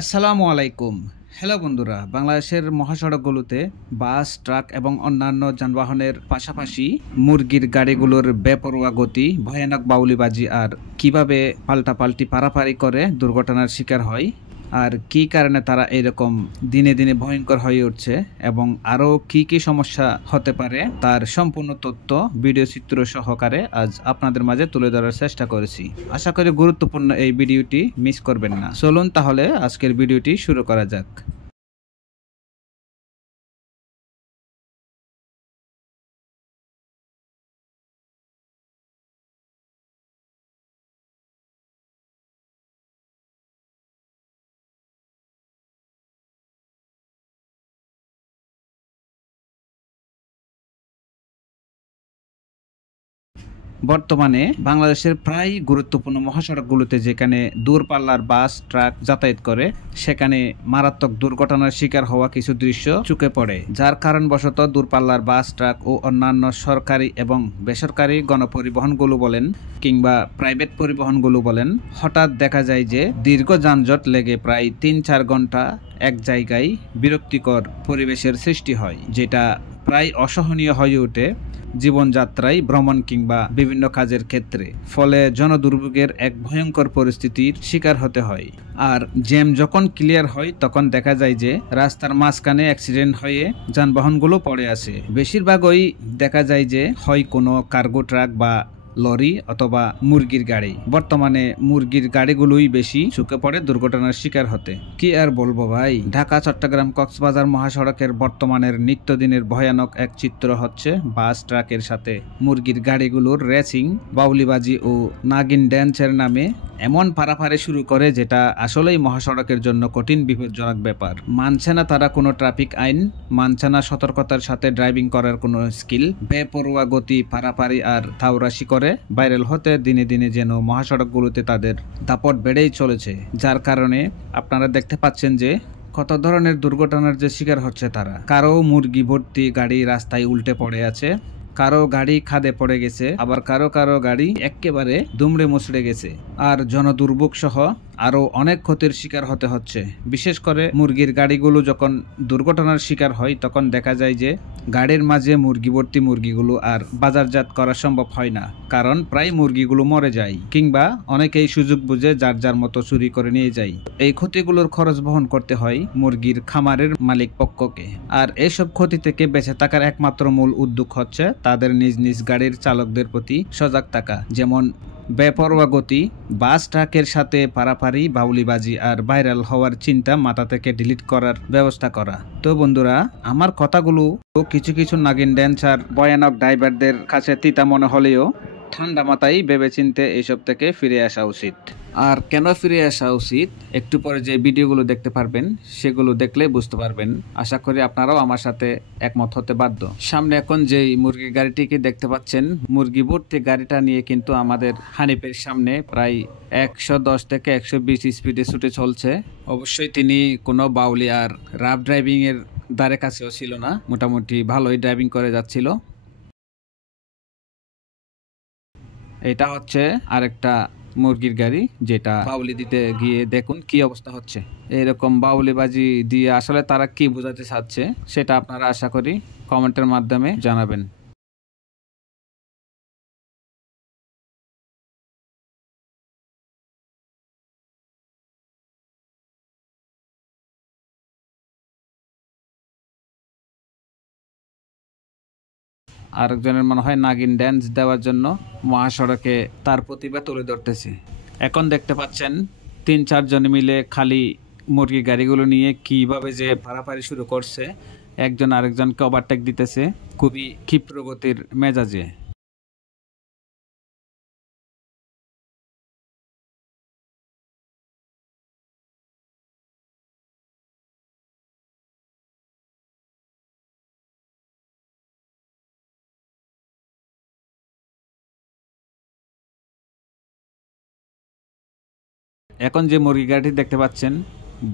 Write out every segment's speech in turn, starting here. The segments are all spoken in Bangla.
আসসালামু আলাইকুম। হ্যালো বন্ধুরা, বাংলাদেশের মহাসড়কগুলোতে বাস, ট্রাক এবং অন্যান্য যানবাহনের পাশাপাশি মুরগির গাড়িগুলোর বেপরোয়া গতি, ভয়ানক বাউলিবাজি আর কিভাবে পাল্টাপাল্টি পারাপারি করে দুর্ঘটনার শিকার হয় আর কি কারণে তারা এরকম দিনে দিনে ভয়ঙ্কর হয়ে উঠছে এবং আরও কি কি সমস্যা হতে পারে তার সম্পূর্ণ তথ্য ভিডিও চিত্র সহকারে আজ আপনাদের মাঝে তুলে ধরার চেষ্টা করেছি। আশা করি গুরুত্বপূর্ণ এই ভিডিওটি মিস করবেন না। চলুন তাহলে আজকের ভিডিওটি শুরু করা যাক। বর্তমানে বাংলাদেশের প্রায় গুরুত্বপূর্ণ মহাসড়কগুলোতে যেখানে দূরপাল্লার বাস, ট্রাক যাতায়াত করে সেখানে মারাত্মক দুর্ঘটনার শিকার হওয়া কিছু দৃশ্য চোখে পড়ে, যার কারণবশত দূরপাল্লার বাস, ট্রাক ও অন্যান্য সরকারি এবং বেসরকারি গণপরিবহনগুলো বলেন কিংবা প্রাইভেট পরিবহনগুলো বলেন, হঠাৎ দেখা যায় যে দীর্ঘ যানজট লেগে প্রায় ৩-৪ ঘন্টা এক জায়গায় বিরক্তিকর পরিবেশের সৃষ্টি হয়, যেটা প্রায় অসহনীয় হয়ে ওঠে জীবনযাত্রায়, ভ্রমণ কিংবা বিভিন্ন কাজের ক্ষেত্রে। ফলে জনদুর্ভোগের এক ভয়ঙ্কর পরিস্থিতির শিকার হতে হয়। আর জ্যাম যখন ক্লিয়ার হয় তখন দেখা যায় যে রাস্তার মাঝখানে অ্যাক্সিডেন্ট হয়ে যানবাহনগুলো পড়ে আছে। বেশিরভাগই দেখা যায় যে হয় কোনো কার্গো ট্রাক বা লরি অথবা মুরগির গাড়ি। বর্তমানে মুরগির গাড়িগুলোই বেশি ঝুঁকে পড়ে দুর্ঘটনার শিকার হতে। কি আর বলবো ভাই, ঢাকা চট্টগ্রাম কক্সবাজার মহাসড়কের বর্তমানের নিত্যদিনের ভয়ানক এক চিত্র হচ্ছে বাস, ট্রাকের সাথে মুরগির গাড়িগুলোর রেসিং, বাউলিবাজি ও নাগিন ড্যান্সের নামে এমন পারাপারে শুরু করে যেটা আসলেই মহাসড়কের জন্য কঠিন বিপজ্জনক ব্যাপার। মানছে না তারা কোনো ট্রাফিক আইন, মানছে না সতর্কতার সাথে ড্রাইভিং করার কোনো স্কিল, বেপরোয়া গতি, পারাপারি আর থাউরাশি করে ভাইরাল হতে দিনে দিনে যেন মহাসড়কগুলোতে তাদের দাপট বেড়েই চলেছে। যার কারণে আপনারা দেখতে পাচ্ছেন যে কত ধরনের দুর্ঘটনার যে শিকার হচ্ছে তারা। কারো মুরগি ভর্তি গাড়ি রাস্তায় উল্টে পড়ে আছে, কারো গাড়ি খাদে পড়ে গেছে, আবার কারো কারো গাড়ি একেবারে দুমড়ে মুচড়ে গেছে। আর জনদুর্ভোগ সহ আরো অনেক ক্ষতির শিকার হতে হচ্ছে। বিশেষ করে মুরগির গাড়িগুলো যখন দুর্ঘটনার শিকার হয় তখন দেখা যায় যে গাড়ির মাঝে মুরগি ভর্তি মুরগিগুলো আর বাজারজাত করা সম্ভব হয় না, কারণ প্রায় মুরগিগুলো মরে যায় কিংবা অনেকেই সুযোগ বুঝে যার যার মতো চুরি করে নিয়ে যায়। এই ক্ষতিগুলোর খরচ বহন করতে হয় মুরগির খামারের মালিক পক্ষকে। আর এসব ক্ষতি থেকে বেঁচে থাকার একমাত্র মূল উদ্যোগ হচ্ছে তাদের নিজ নিজ গাড়ির চালকদের প্রতি সজাগ থাকা, যেমন বেপরোয়া গতি, বাস, ট্রাকের সাথে পারাপারি, বাউলিবাজি আর ভাইরাল হওয়ার চিন্তা মাথা থেকে ডিলিট করার ব্যবস্থা করা। তো বন্ধুরা, আমার কথাগুলো কিছু কিছু নাগিন ড্যান্স আর ভয়ানক ড্রাইভারদের কাছে তিতা মনে হলেও ঠান্ডা মাথায় ভেবেচিন্তে এইসব থেকে ফিরে আসা উচিত। আর কেন ফিরে আসা উচিত, একটু পরে যে ভিডিওগুলো দেখতে পারবেন সেগুলো দেখলে বুঝতে পারবেন। আশা করি আপনারাও আমার সাথে একমত হতে বাধ্য। সামনে এখন যেই মুরগির গাড়িটিকে দেখতে পাচ্ছেন, মুরগি ভর্তি গাড়িটা নিয়ে কিন্তু আমাদের হানিফের সামনে প্রায় 110 থেকে 120 স্পিডে ছুটে চলছে। অবশ্যই তিনি কোনো বাউলি আর রাফ ড্রাইভিং এর দ্বারে কাছেও ছিল না, মোটামুটি ভালোই ড্রাইভিং করে যাচ্ছিল। এটা হচ্ছে আরেকটা মুরগির গাড়ি, যেটা বাউলি দিতে গিয়ে দেখুন কি অবস্থা হচ্ছে। এরকম বাউলিবাজি দিয়ে আসলে তারা কি বোঝাতে চাচ্ছে সেটা আপনারা আশা করি কমেন্টের মাধ্যমে জানাবেন। আরেকজনের মনে হয় নাগিন ড্যান্স দেওয়ার জন্য মহাসড়কে তার প্রতিভা তুলে ধরতেছে। এখন দেখতে পাচ্ছেন ৩-৪ জন মিলে খালি মুরগি গাড়িগুলো নিয়ে কিভাবে যে পারাপারি শুরু করছে, একজন আরেকজনকে ওভারটেক দিতেছে খুবই ক্ষিপ্র গতির মেজাজে। এখন যে মুরগি গাড়িটি দেখতে পাচ্ছেন,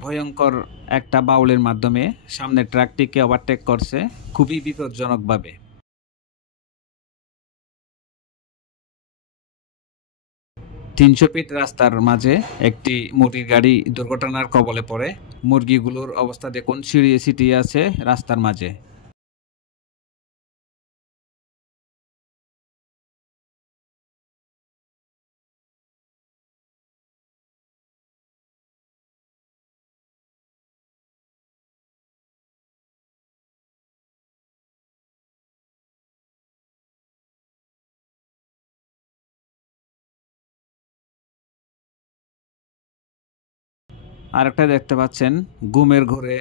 ভয়ঙ্কর একটা বাউলের মাধ্যমে সামনে ট্রাকটিকে ওভারটেক করছে খুবই বিপজ্জনকভাবে। 300 ফিট রাস্তার মাঝে একটি মুরগির গাড়ি দুর্ঘটনার কবলে পড়ে। মুরগিগুলোর অবস্থা দেখুন, ছিড়িয়ে ছিটিয়ে আছে রাস্তার মাঝে। আরেকটা দেখতে পাচ্ছেন, ঘুমের ঘোরে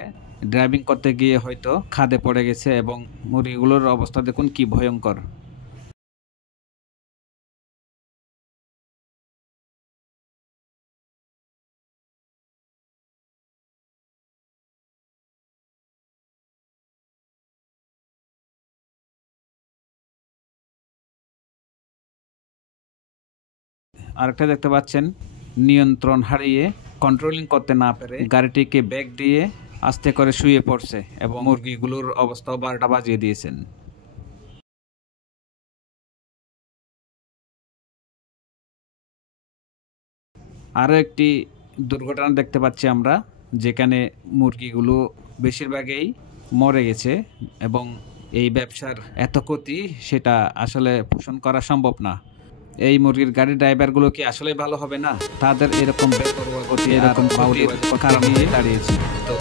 ড্রাইভিং করতে গিয়ে হয়তো খাদে পড়ে গেছে এবং মুরগিগুলোর অবস্থা দেখুন কি ভয়ঙ্কর। আরেকটা দেখতে পাচ্ছেন, নিয়ন্ত্রণ হারিয়ে কন্ট্রোলিং করতে না পেরে গাড়িটিকে ব্যাক দিয়ে আস্তে করে শুয়ে পড়ছে এবং মুরগিগুলোর অবস্থাও 12টা বাজিয়ে দিয়েছেন। আরও একটি দুর্ঘটনা দেখতে পাচ্ছি আমরা, যেখানে মুরগিগুলো বেশিরভাগই মরে গেছে এবং এই ব্যবসার এত ক্ষতি সেটা আসলে পোষণ করা সম্ভব না। এই মুরগির গাড়ির ড্রাইভারগুলো কি আসলে ভালো হবে না? তাদের এরকম বেপরোয়া গতি, এরকম কারণে দাঁড়িয়েছে। তো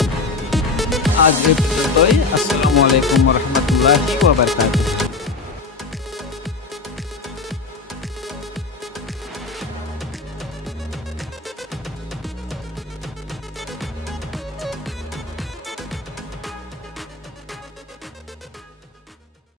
আজ পর্যন্তই। আসসালামু আলাইকুম ওয়া রাহমাতুল্লাহি ওয়া বারাকাতুহু।